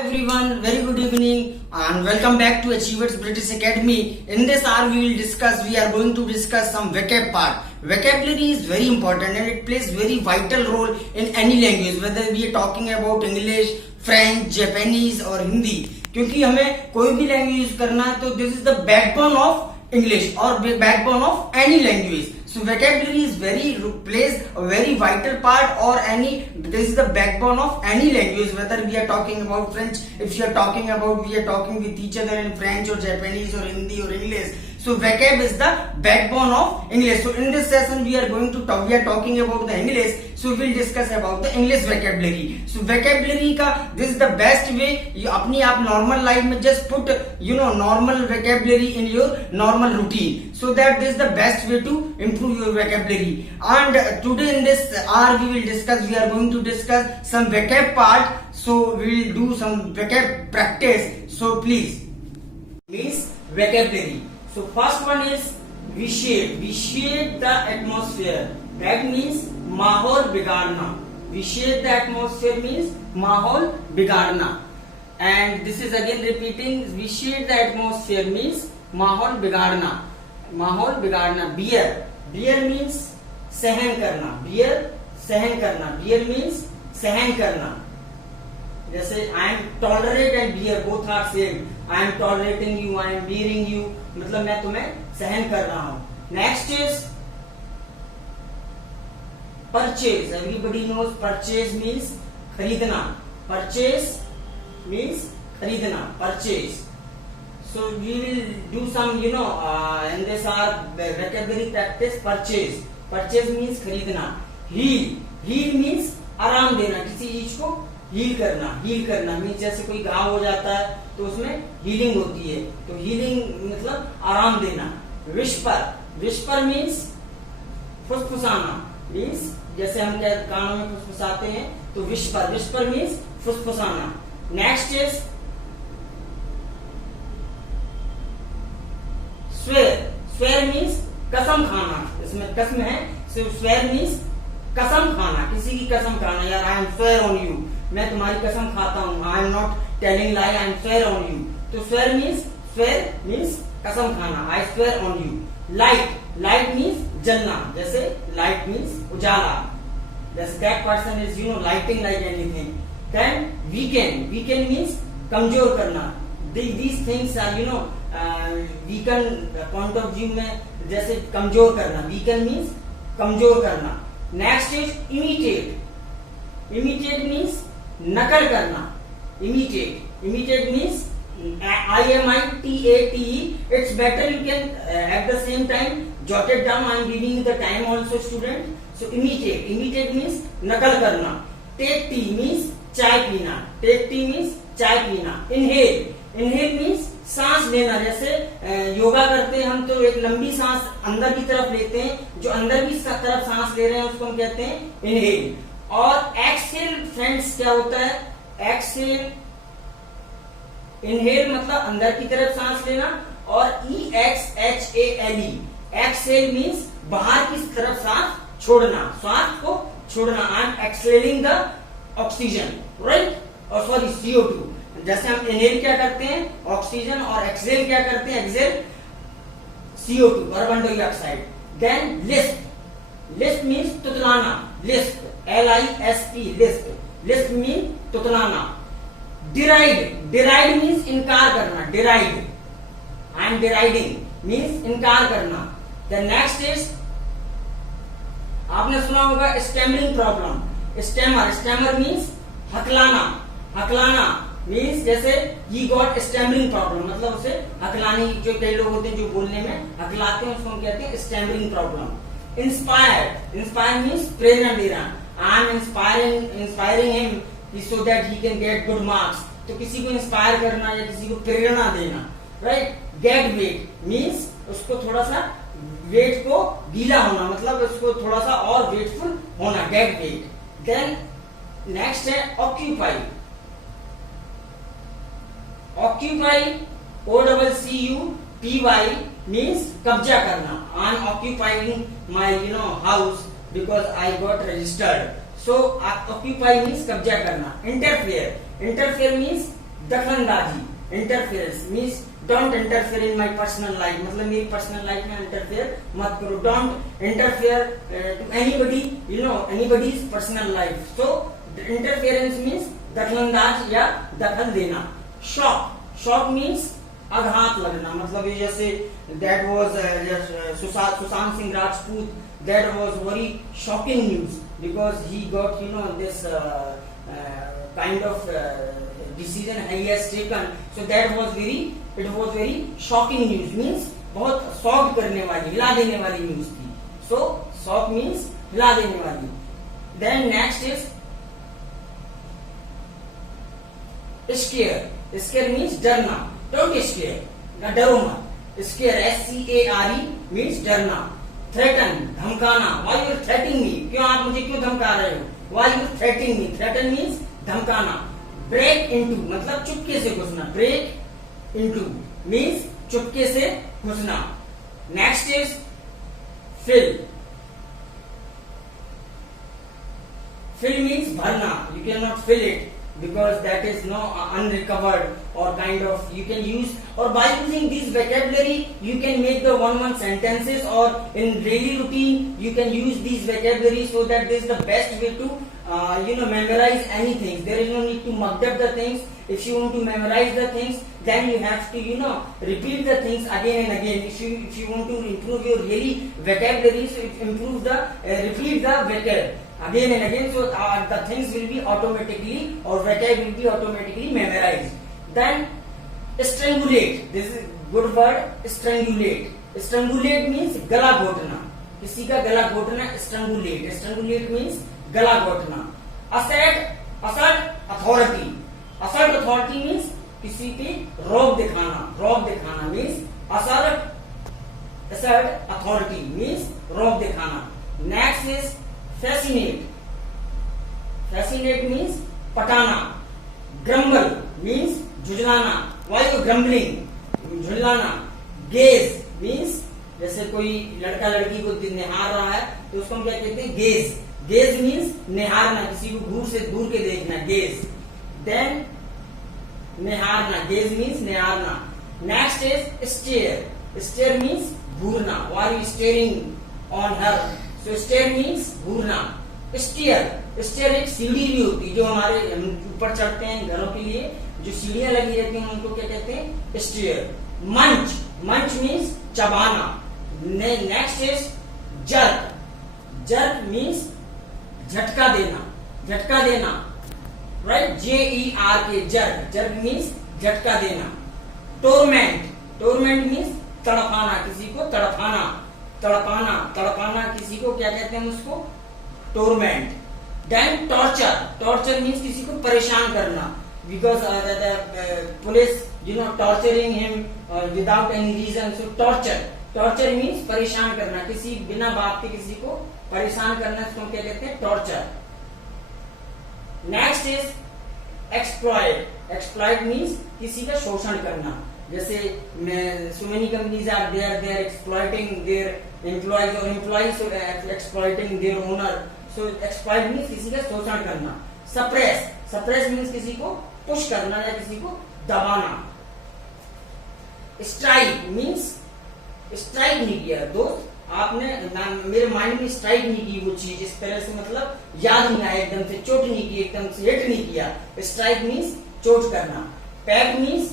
Everyone, very good evening and welcome back to Achievers British Academy. In this hour we are going to discuss some vocab part. Vocabulary is very important and it plays very vital role in any language, whether we are talking about English, French, Japanese or Hindi. क्योंकि हमें कोई भी language use करना है तो this is the backbone of English और backbone of any language. So vocabulary is plays a very vital part or this is the backbone of any language, whether we are talking about French, if we are talking with each other in French or Japanese or Hindi or English. So vocab is the backbone of English. So in this session we are talking about the English. So we'll discuss about the English vocabulary. So vocabulary का this is the best way. You अपनी आप normal life में just put normal vocabulary in your normal routine. So that this is the best way to improve your vocabulary. And today in this hour we are going to discuss some vocab part. So we will do some vocab practice. So please. Means vocabulary. So first one is vitiate the atmosphere. That means माहौल बिगाड़ना. Vitiate the atmosphere means माहौल बिगाड़ना. And this is again repeating. Vitiate the atmosphere means माहौल बिगाड़ना. माहौल बिगाड़ना. Bear means सहन करना. सहन करना. Bear means सहन करना. जैसे I am tolerate and bear both are same. I am tolerating you, I am bearing you. मतलब मैं तुम्हें सहन कर रहा हूँ. Next is purchase. Everybody knows purchase means खरीदना. Purchase means खरीदना. Purchase. So we will do some in this our vocabulary practice. Purchase means खरीदना. Heal means आराम देना. किसी चीज को हील करना मीन्स जैसे कोई घाव हो जाता है तो उसमें हीलिंग होती है. तो हीलिंग मतलब आराम देना. Whisper means फुसफुसाना. मीन्स जैसे हम कानों में फुसफुसाते हैं तो विस्पर मीन्स फुसफुसाना. नेक्स्ट इज स्वेयर मीन्स कसम खाना. इसमें कसम है. स्वेयर मीन्स कसम खाना. किसी की कसम खाना. यार I am swear on you. मैं तुम्हारी कसम खाता हूँ. I am not telling lie, I am swear on you. तो स्वेयर मीन्स कसम खाना. I swear on you. Light means जलना. जैसे लाइट मीन्स उजाला. जैसे that person is lighting like anything. Then weaken means कमजोर करना. These things are weaken point of view में जैसे कमजोर करना. वीकन मीन्स कमजोर करना. नेक्स्ट इज इमिटेट मीन्स नकल करना. Imitate means IMITATE. It's better you can at the same time jot it down. I am giving you the time also, student. So imitate means नकल करना. Take tea means चाय पीना. Inhale means सांस लेना. जैसे योगा करते हैं हम तो एक लंबी सांस अंदर की तरफ लेते हैं. जो अंदर की तरफ सांस ले रहे हैं उसको हम कहते हैं इनहेल. और एक्सहेल फ्रेंड्स क्या होता है? इनहेल मतलब अंदर की तरफ सांस लेना. और EXHALE एक्सहेल मीन्स बाहर की तरफ सांस छोड़ना. श्वास को छोड़ना. I am exhaling the oxygen, right? और सॉरी CO2. जैसे हम इनहेल क्या करते हैं? ऑक्सीजन. और एक्सहेल क्या करते हैं? Exhale CO2 carbon dioxide. Then lisp means तुतलाना. लिस्प LISP लिस्प मीन तुतलाना. डिराइड मीन्स इनकार करना. आई एम डिराइडिंग मीन्स इनकार करना. द नेक्स्ट इज आपने सुना होगा स्टैमरिंग प्रॉब्लम. स्टैमर मीन्स हकलाना मीन्स जैसे ही गॉट स्टैमरिंग प्रॉब्लम मतलब उसे हकलानी. जो कई लोग होते हैं जो बोलने में हकलाते हैं उसको हम कहते हैं स्टैमरिंग प्रॉब्लम. इंस्पायर मीन्स प्रेरणा देना. I am inspiring him so that he can get good marks. तो किसी को इंस्पायर करना या किसी को प्रेरणा देना, राइट? Get weight means उसको थोड़ा सा वेट को गीला होना मतलब उसको थोड़ा सा और वेटफुल होना. Get weight. Then next है occupy. OCCUPY means कब्जा करना. I am occupying my house because I got registered. So occupy means कब्जा करना. Interfere means दखलंदाजी, interference means don't interfere in my personal life, मतलब मेरी पर्सनल लाइफ में interfere मत करो, don't interfere to anybody, you know anybody's personal life. So interference means दखलंदाज या दखल देना। शॉक, शॉक मीन्स आघात लगना, मतलब ये जैसे that was Sushant Singh Rajput, that was very shocking news because he got, you know, this kind of decision he has taken, so that was very shocking news, means बहुत शॉक करने वाली, हिला देने वाली न्यूज थी। so shock means हिला देने वाली। then next is scare, scare means डरना, don't scare, ना डरो मत, scare SCARE means डरना। threaten, धमकाना, why you are threatening me, क्यों आप मुझे क्यों धमका रहे हो, why you are threatening me, threaten means धमकाना। ब्रेक इनटू मतलब चुपके से घुसना, ब्रेक इनटू मीन्स चुपके से घुसना। Next is fill, fill means भरना, you can not fill it because that is no unrecovered or kind of you can use, or by using this vocabulary you can make the one sentences, or in daily routine you can use these vocabulary, so that this is the best way to you know, memorize anything. There is no need to muck up the things. If you want to memorize the things, then you have to, you know, repeat the things again and again. If you want to improve your really vocabulary, so improve the repeat the vocab again and again, so the things will be automatically, or vocab will be automatically memorized. Then strangulate, this is good word, strangulate. Strangulate means गला घोटना, किसी का गला घोटना, strangulate, strangulate means गला घोटना। assert, assert authority, assert authority means किसी पे रोब दिखाना, रोब दिखाना means assert, assert authority means रोब दिखाना। next is fascinate, fascinate means पटाना। grumble means झुझलाना, why you grumbling, झुझलाना। gaze means जैसे कोई लड़का लड़की को निहार रहा है तो उसको हम क्या कहते हैं, गेज। गेज मीन्स निहारना, किसी को दूर से दूर के देखना, गेज। देन निहारना, गेज मीन्स निहारना। Next is stare, stare means घूरना, are you staring on her, so stare means घूरना। स्टेयर, स्टेयर एक सीढ़ी भी होती है जो हमारे हम ऊपर चढ़ते हैं घरों के लिए, जो सीढ़ियां लगी रहती हैं उनको क्या कहते हैं, स्टेयर। मंच, मंच मीन्स चबाना। Next is jerk, jerk means झटका देना, झटका देना, right, JERK, jerk, jerk means झटका देना। टोरमेंट, टोरमेंट मीन्स तड़पाना, किसी को तड़पाना, तड़पाना, तड़पाना किसी को क्या कहते हैं, उसको टोरमेंट। देन टॉर्चर, टॉर्चर मीन्स किसी को परेशान करना, because police you know torturing him without any reason, so torture, torture means परेशान करना, किसी बिना बात के किसी को परेशान करना, इसको क्या कहते हैं, torture. Next is exploit, exploit means किसी का शोषण करना, जैसे so many companies are they are exploiting their employees, or employees exploiting their owner, so exploit means किसी का शोषण करना। suppress, suppress means किसी को पुश करना या किसी को दबाना। स्ट्राइक मीन्स स्ट्राइक नहीं किया दोस्त, आपने मेरे माइंड में स्ट्राइक नहीं की वो चीज, इस तरह से मतलब याद नहीं आया, एकदम से चोट नहीं की, एकदम से हिट नहीं किया। स्ट्राइक मीन्स चोट करना। पैट मीन्स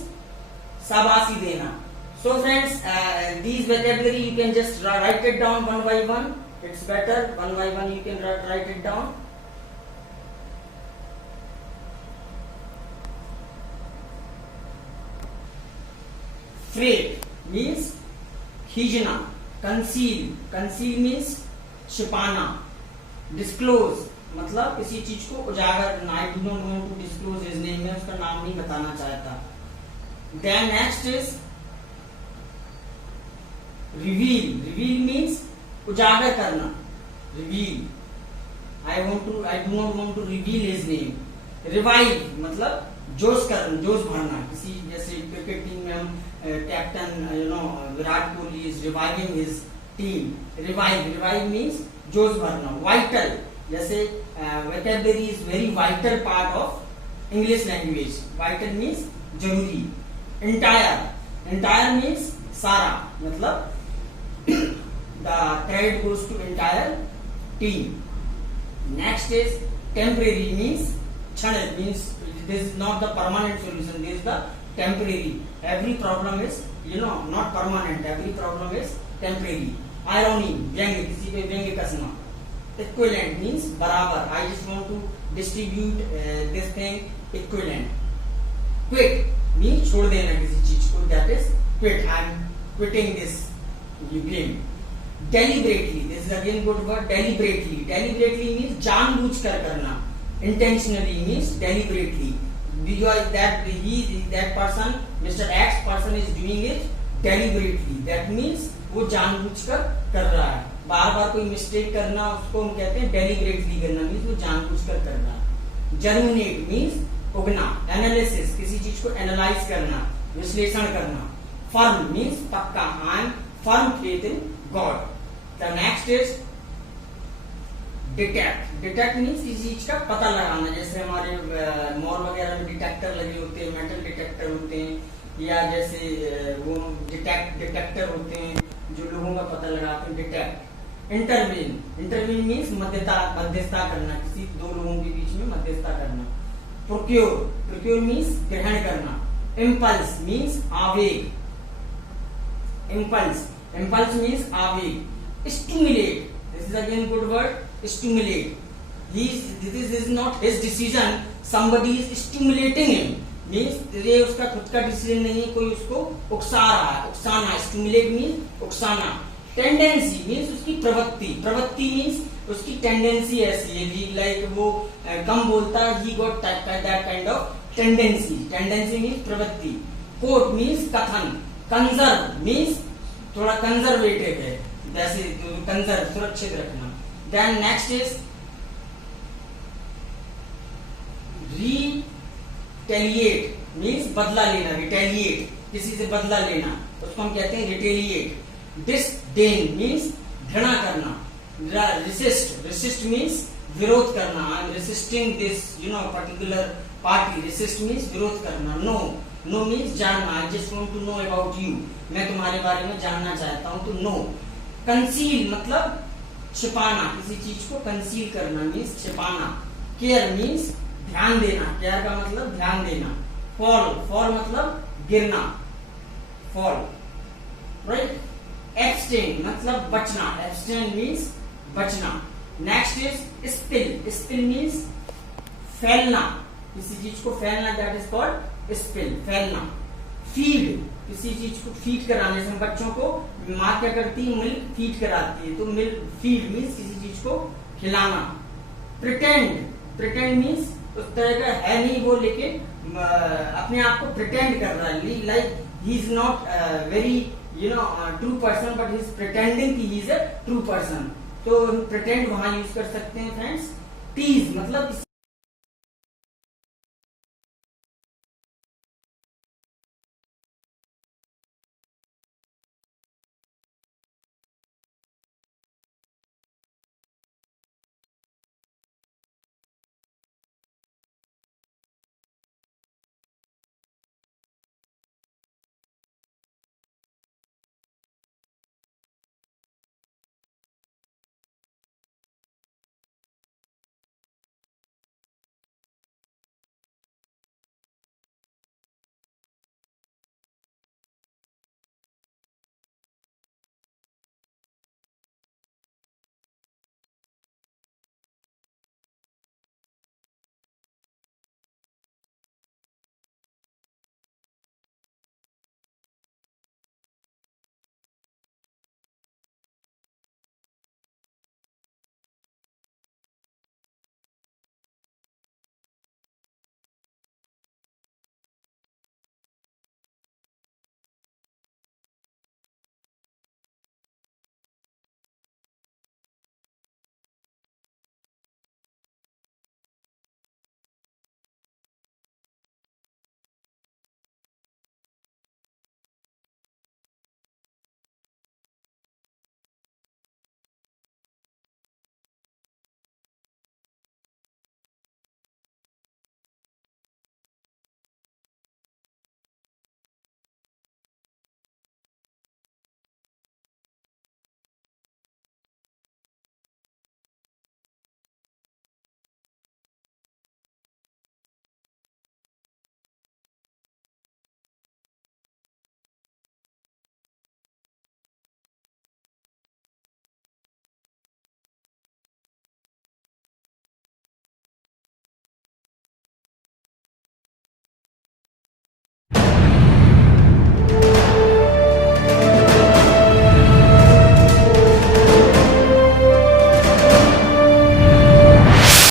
शाबाशी देना। So friends, these vocabulary you can just write it down one by one, it's better, one by one you can write it down। Freight means खींचना। conceal, conceal means छिपाना। disclose मतलब किसी चीज को उजागर करना, I do not want to disclose his name, मैं उसका नाम नहीं बताना चाहता। then next is reveal, reveal means उजागर करना, reveal, I do not want to reveal his name। revive मतलब जोश करना, जोश भरना, किसी जैसे क्रिकेट टीम में हम captain Virat Kohli is reviving his team, revive, revive means जोश भरना। वाइटल, जैसे vocabulary is very vital part of English language. Vital means जरूरी। एंटायर, एंटायर मीन्स सारा, मतलब the credit goes to entire team. Next is temporary means क्षण, means this is not the permanent solution, this is the temporary. Every problem is not permanent, every problem is temporary. Irony, व्यंग्य, किसी पे व्यंग्य कसना। Equivalent means बराबर, I just want to distribute this thing equivalent. Quit means छोड़ देना किसी चीज को, that is quit, I am quitting this game. Deliberately, this is again good word, deliberately. Deliberately means जानबूझकर करना। Intentionally means deliberately, because that person, Mr. X person is doing it deliberately, that means वो जानबूझकर कर रहा है। बार बार कोई mistake करना उसको हम कहते हैं डेलिबरेटली करना, मीन्स वो जानबूझकर कर रहा है। जर्मिनेट मीन्स उगना। एनालिसिस, किसी चीज को एनालाइज करना, विश्लेषण करना। फर्म मीन्स पक्का, I am firm faith in God. The next is detect. Detect means किसी चीज का पता लगाना, जैसे हमारे मॉल वगैरह में डिटेक्टर लगे होते हैं, मेटल डिटेक्टर होते हैं, या जैसे वो डिटेक्टर होते हैं जो लोगों का पता लगाते हैं, डिटेक्ट। इंटरवीन, इंटरवीन मीन्स मध्यस्थता करना, किसी दो लोगों के बीच में मध्यस्थता करना। प्रोक्योर, प्रोक्योर मीन्स ग्रहण करना। इम्पल्स मीन्स आवेग, इम्पल्स, इम्पल्स मीन्स आवेग। Stimulate, this is again good word, stimulate. This is not his decision, somebody is stimulating him, means ये उसका खुद का डिसीजन नहीं है, कोई उसको उकसा रहा है, उकसाना। स्टिमुलेट मीन्स उकसाना। टेंडेंसी मीन्स उसकी प्रवृत्ति, प्रवृत्ति मीन्स उसकी टेंडेंसी ऐसी है, लाइक वो कम बोलता है, he got that kind of tendency, tendency means प्रवृत्ति। कोट मीन्स कथन। कंजर्व मीन्स थोड़ा कंजर्वेटिव है, जैसे कंजर्व सुरक्षित रखना। Then next is retaliate means बदला लेना। retaliate किसी से बदला लेना, उसको हम कहते हैं retaliate। disdain means घृणा करना। resist, resist means विरोध करना, I am resisting this particular party। resist means विरोध करना। no, no means जानना, I just want to know about you, मैं तुम्हारे बारे में जानना चाहता हूं, तो no। conceal मतलब छिपाना, किसी चीज को कंसील करना मीन्स छिपाना। केयर मीन्स ध्यान देना, केयर का मतलब ध्यान देना। फॉल, फॉल मतलब गिरना, फॉल, राइट। एब्सटेन मतलब बचना, एब्सटेन मीन्स बचना। Next is spill, spill means फैलना, किसी चीज को फैलना, दैट इज कॉल्ड स्पिल, फैलना। फीड, किसी चीज को फीड कराने से, बच्चों को माँ क्या करती है, मिल्क फीड कराती है, तो मिल्क फीड मीन्स किसी चीज को खिलाना। प्रिटेंड, प्रिटेंड मीन्स उस तरह का है नहीं वो, लेकिन अपने आप को प्रिटेंड कर रहा है, like he is not very true person, but he is pretending कि he is a true person, तो प्रिटेंड वहां यूज कर सकते हैं फ्रेंड्स। टीज मतलब